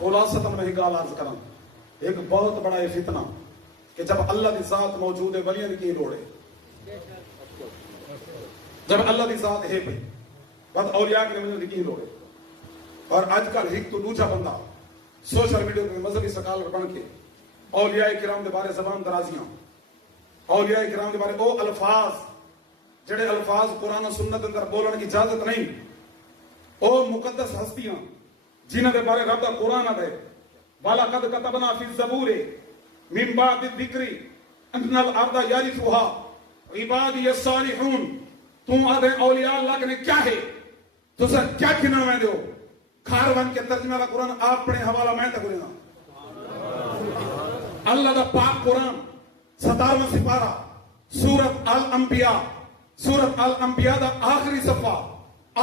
خلاصتاً میں گال عرض کروں ایک بہت بڑا یہ فتنہ کہ جب اللہ دی ذات موجود ہے ولیاں کی لوڑ ہے، جب اللہ دی ذات ہے پہ بس اولیاء کے ولیاں کی لوڑ ہے۔ اور آج کل ایک تو دوسرا بندہ سوشل میڈیا پہ مذہبی سکالر بن کے اولیاء کرام دے بارے زبان درازیاں، اولیاء کرام دے بارے وہ الفاظ جڑے الفاظ قرآن و سنت اندر بولنے کی اجازت نہیں، او مقدس ہستیاں جنہاں دے بارے رب دا قرآن ہے وَلَقَدْ كَتَبْنَا فِي الزَّبُورِ مِن بَعْدِ الذِّكْرِ أَنَّ الْأَرْضَ يَرِثُهَا عِبَادِيَ الصَّالِحُونَ۔ تم آدھے اولیاء اللہ نے کیا ہے تو سر کیا کھنا میں دیو کھارون کے ترجمہ کا قرآن آپ پڑھیں حوالہ میں تک لینا۔ اللہ دا پاک قرآن 17واں سپارہ سورت الانبیاء، سورت الانبیاء دا آخری صفحہ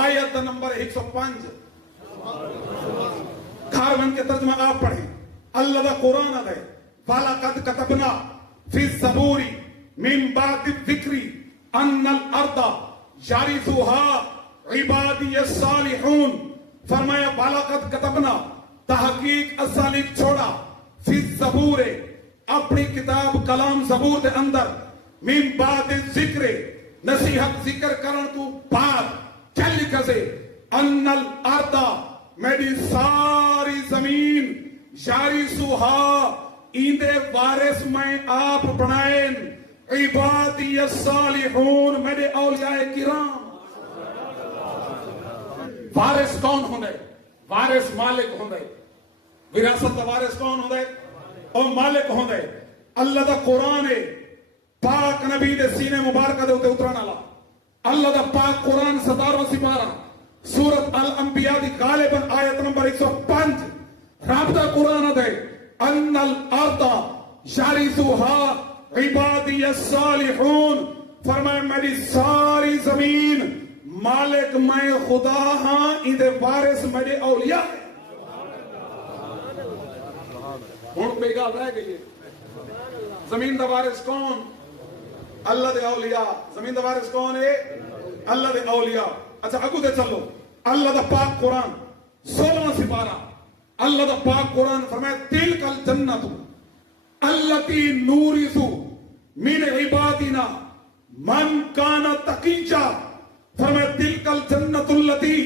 آیت نمبر 105 کھارون کے ترجمہ آپ پڑھیں۔ اللہ دا قرآن ہے وَلَقَدْ كَتَبْنَا فِي الزَّبُورِ مِن بَعْدِ الذِّكْرِ أَنَّ الْأَرْضَ يَرِثُهَا عِبَادِيَ الصَّالِحُونَ۔ فرمایا وَلَقَدْ كَتَبْنَا تحقیق اساں لکھ چھوڑا فِي الزَّبُورِ اپنی کتاب کلام زبور دے اندر مِن بَعْدِ الذِّكْرِ نصیحت ذکر کرن تو بعد کیا لکھا سے أَنَّ الْأَرْضَ میری ساری زمین یارثُہا ایندے وارث میں آپ بنائیں عبادی الصالحون میرے اولیاء کرام۔ وارث کون ہوندے؟ وارث مالک ہوندے۔ وراثت دا وارث کون ہوندے؟ او مالک ہوندے۔ اللہ دا قرآن ہے پاک نبی دے سینے مبارکہ دے اتے اترانا لا۔ اللہ دا پاک قرآن 17واں سپارہ سورت الانبیاء دی غالباً آیت نمبر 105 رب دا قرآن دے ان الارض یرثُہا عبادی الصالحون۔ فرمائے میری ساری زمین مالک میں خدا ہاں اندے وارث میرے اولیاء ہیں۔ ہون پہ گال رہ گئی ہے زمین دا وارث کون؟ اللہ دے اولیاء۔ زمین دا وارث کون ہے؟ اللہ دے اولیاء۔ اچھا اگو دے چلو اللہ دا پاک قرآن 16واں سپارہ اللہ دا پاک قرآن فرمائے تِلْكَ الْجَنَّةُ الَّتِي نُورِثُ مِنْ عِبَادِنَا مَنْ كَانَ تَقِيًّا۔ فرمائے تِلْكَ الْجَنَّةُ الَّتِي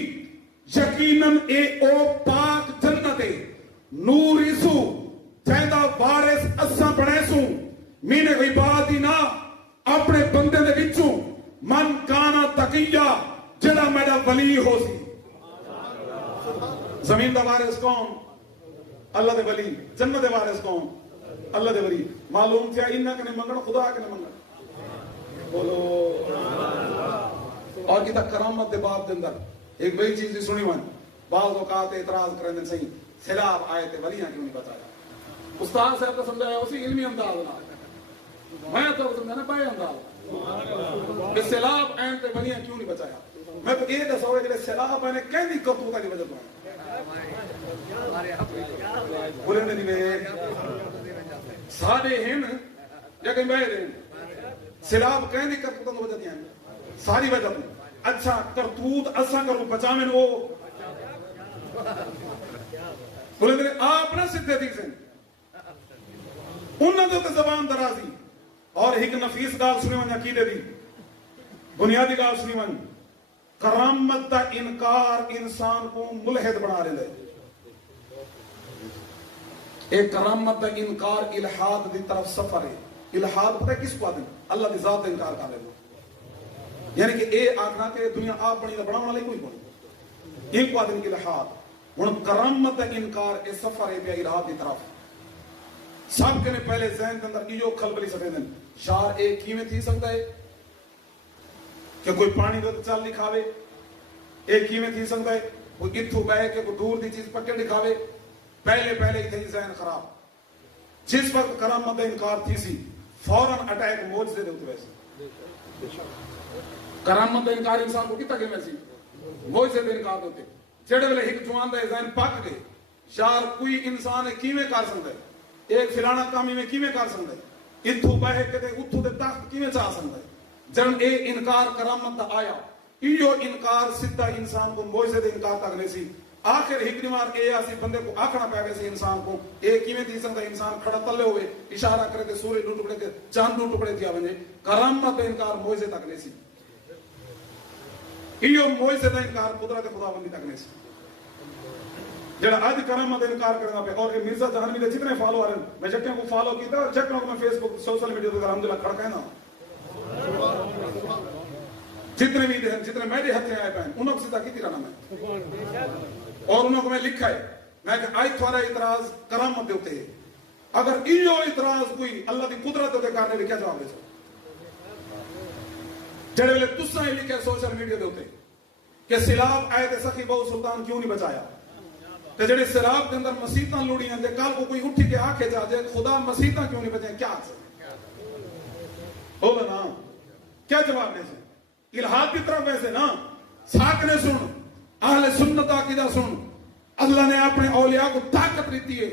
یقیناً اے او پاک جنت نُورِثُ جیدہ وارث اساں بڑھائے مِنْ عِبَادِنَا اپنے بندے دے وچوں مَنْ كَانَ تَقِيًّا جڑا میرا ولی ہو سی۔ زمین دا وارث کون؟ اللہ دے ولی۔ جنت دے وارث کون؟ اللہ دے ولی۔ معلوم تھیا انہاں کنے منگن خدا کنے منگن بولو۔ اور کتا کرامت دے باب دے اندر ایک بڑی چیز دی سنی ون بعض اوقات اعتراض کرنے دن صحیح سیلاب آئے تے ولیاں کیوں نہیں بتایا؟ استاد صاحب تو سمجھایا اسی علمی انداز نہ، میں تو سمجھانا پائے انداز کہ سیلاب آئے تے ولیاں کیوں نہیں بچایا۔ میں تو یہ دسو کہ سیلاب آئے کہنی کرتوتا کی وجہ تو بولیں نہیں میں سارے ہیں یا کہیں بہر ہیں سیلاب کہنی کرتوتا کی وجہ دیا ساری وجہ تو اچھا کرتوت اساں کرو بچامن وہ بولیں نہیں آپ نہ سدھے دی سے انہوں نے زبان درازی اور ایک نفیس گال سنی ونیا کی دے دی بنیادی گال سنی ونیا کرامت دا انکار انسان کو ملحد بنا رہے ہیں۔ ایک کرامت دا انکار الہاد دی طرف سفر ہے۔ الہاد پتہ کس کو آدھیں؟ اللہ دی ذات دا انکار کر رہے ہیں، یعنی کہ اے آگنا کہ دنیا آپ بنی دا بڑا والا کوئی بنی ایک کو آدھیں کہ الہاد ہن کرامت دا انکار اے سفر ہے بیا الہاد دی طرف۔ سب کے نے پہلے ذہن کے اندر ایو کھلبلی سکتے ہیں شار ایک ہی میں تھی سکتا ہے کہ کوئی پانی دے چل دکھاوے، ایک ہی میں تھی سکتا ہے کوئی اتھو بہ کے کوئی دور دی چیز پکڑ دکھاوے، پہلے ہی تھی ذہن خراب۔ جس وقت کرامت دا انکار تھی سی فوراً اٹیک موجزے دے اتوے سی۔ کرامت دا انکار انسان کو کتا گئے میں سی موجزے دے انکار ہوتے چڑے والے ایک جوان دا ذہن پک گئے شار کوئی انسان کیویں کر سکتا ہے، ایک فلانا کامی میں کیویں کر سکتا ہے، اتھو بہ کے تے اتھو دے تخت کیویں چاہ سکتا ہے۔ جب اے انکار کرامت دا آیا ایو انکار سدھا انسان کو موجزے دے انکار تک نہیں سی آخر ایک نمار اے آسی بندے کو آکھنا پہ گئے سے انسان کو ایک کیویں تھی سکتا انسان کھڑا تلے ہوئے اشارہ کرے تھے سورج دو ٹکڑے تھے چاند دو ٹکڑے تھیا ونجے کرامت انکار موجزے تک نہیں سی ایو موجزے دا انکار قدرت خدا بندی تک نہیں سی جڑا آج کرامت انکار کرنا پہ اور مرزا جہانوی دے جتنے فالو آرہن میں جتنے کو فالو کیتا اور چیک کروں میں فیس بک سوشل میڈیا تے الحمدللہ کھڑا کہنا جتنے بھی دے جتنے میرے ہتھے آئے پہن انہوں کو سیدھا کی تیرا نام ہے اور انہوں کو میں لکھا ہے میں کہ آئی تھوارا اعتراض کرامت دے ہوتے ہیں اگر ایو اعتراض کوئی اللہ دی قدرت ہوتے کرنے بھی کیا جواب دے سو جڑے ویلے تسا ہی لکھے سوشل میڈیا دے ہوتے کہ سیلاب آئے تے سخی بہو سلطان کیوں نہیں بچایا تے جڑے سیلاب کے اندر مسیتاں لوڑی ہیں تے کل کو کوئی اٹھی کے آکھے جا جائے خدا مسیتاں کیوں نہیں بچائیں کیا بولو نا کیا جواب دے سو الہاد کی طرف ویسے نا ساکھ نے سن اہل سنت عقیدہ سن اللہ نے اپنے اولیاء کو طاقت دیتی ہے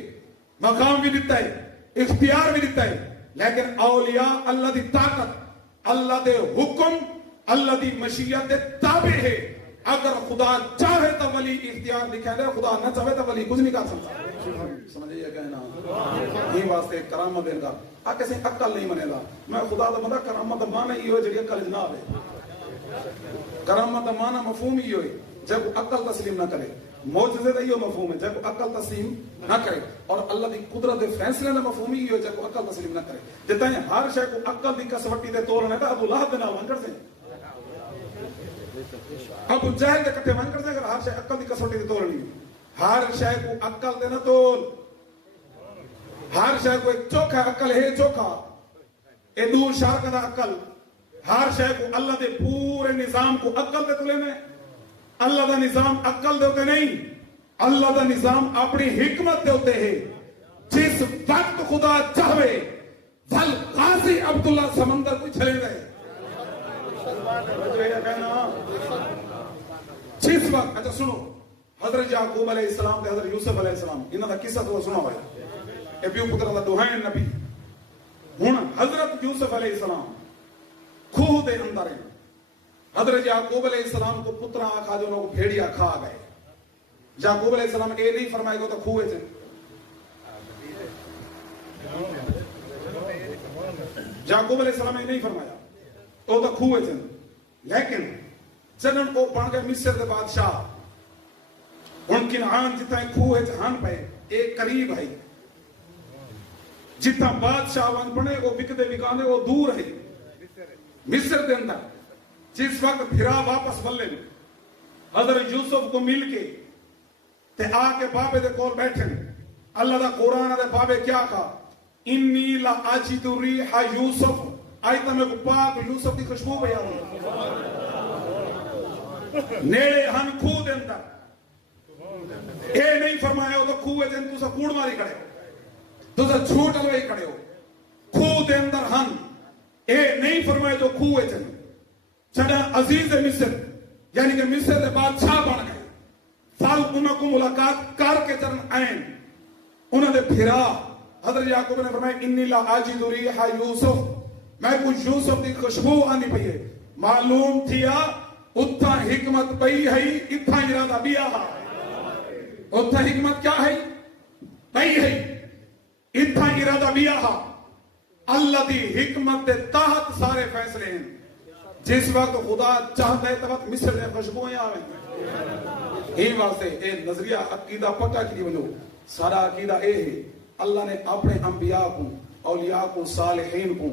مقام بھی دیتا ہے اختیار بھی دیتا ہے لیکن اولیاء اللہ دی طاقت اللہ دے حکم اللہ دی مشیت دے تابع ہے اگر خدا چاہے تو ولی اختیار دکھا دے خدا نہ چاہے تو ولی کچھ نہیں کر سکتا سمجھئے کہنا یہ واسطے کرامت دے گا آکے سے عقل نہیں منے گا میں خدا دا بندہ کرامت مانا ہی ہوئے جڑی عقل جناب ہے کرامت مانا مفہوم ہی ہوئے جب عقل تسلیم نہ کرے معجزے دا یہ مفہوم ہے جب عقل تسلیم نہ کرے اور اللہ دی قدرت دے فیصلے نہ مفہوم ہی ہوئے جب عقل تسلیم نہ کرے جتا ہے ہر شے کو عقل دی کسوٹی دے تولنے دا ابو لہب دے نال ونکڑ سے ابو جہل دے کٹے ونکڑ سے اگر ہر شے عقل دی کسوٹی دے تولنی ہر شے کو عقل دے نہ تول ہر شے کو ایک چوکھا عقل ہے چوکھا اے دور شارک دا عقل ہر شے کو اللہ دے پورے نظام کو عقل دے تولے میں اللہ دا نظام عقل دے ہوتے نہیں اللہ دا نظام اپنی حکمت دے ہوتے ہیں جس وقت خدا چاہوے ول غازی عبداللہ سمندر کو چھلے گئے جس وقت اچھا سنو حضرت یعقوب علیہ السلام تے حضرت یوسف علیہ السلام انہاں دا قصہ تو سنا ہوا ہے اے پیو پتر دا دوہائن نبی ہن حضرت یوسف علیہ السلام کھوہ دے اندر ہیں حضرت یعقوب علیہ السلام کو پترہ آکھا جو انہوں کو بھیڑیا کھا گئے یعقوب علیہ السلام اے نہیں فرمائے گا تو کھوئے تھے یعقوب علیہ السلام اے نہیں فرمایا تو کھوئے تھے لیکن جنن کو بن گئے مصر دے بادشاہ ان کنعان جتنا کھوئے جہان پہ ایک قریب ہے جتنا بادشاہ وان بنے وہ بکدے بکانے وہ دور ہے مصر دے اندر جس وقت پھرا واپس بلے حضرت یوسف کو مل کے تے آکے بابے دے کول بیٹھے اللہ دا قرآن دے بابے کیا کہا انی لا اجد ریح یوسف آئیتا میں کو پاک یوسف دی خوشبو بیان نیڑے ہن کھو دے اندر اے نہیں فرمایا ہو تو کھوے دے اندر تو سا کوڑ ماری کھڑے ہو تو سا جھوٹ الوئی کھڑے ہو کھو دے اندر ہن اے نہیں فرمایا تو کھوے دے اندر چڑھا عزیز مصر یعنی کہ مصر دے بادشاہ بن گئے فال انہوں کو ملاقات کر کے چرن آئین انہوں نے پھرا حضرت یعقوب نے فرمایا انی لا اجد ریح یوسف میں کچھ یوسف دی خوشبو آنی پئی ہے معلوم تھیا اتھا حکمت پئی ہے اتھا ارادہ بیا اتھا حکمت کیا ہے پئی ہے اتھا ارادہ بیا اللہ دی حکمت دے تحت سارے فیصلے ہیں جس وقت خدا چاہتا ہے تو وقت مصر دے خوشبوئیں آویں ہی واسطے اے نظریہ عقیدہ پکا کی بنو سارا عقیدہ اے ہے اللہ نے اپنے انبیاء کو اولیاء کو صالحین کو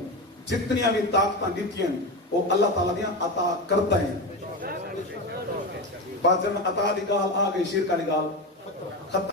جتنیاں بھی طاقتاں دیتی ہیں وہ اللہ تعالیٰ دیاں عطا کرتا ہے بعد جب عطا دی گال آگئی شرکہ دی گال ختم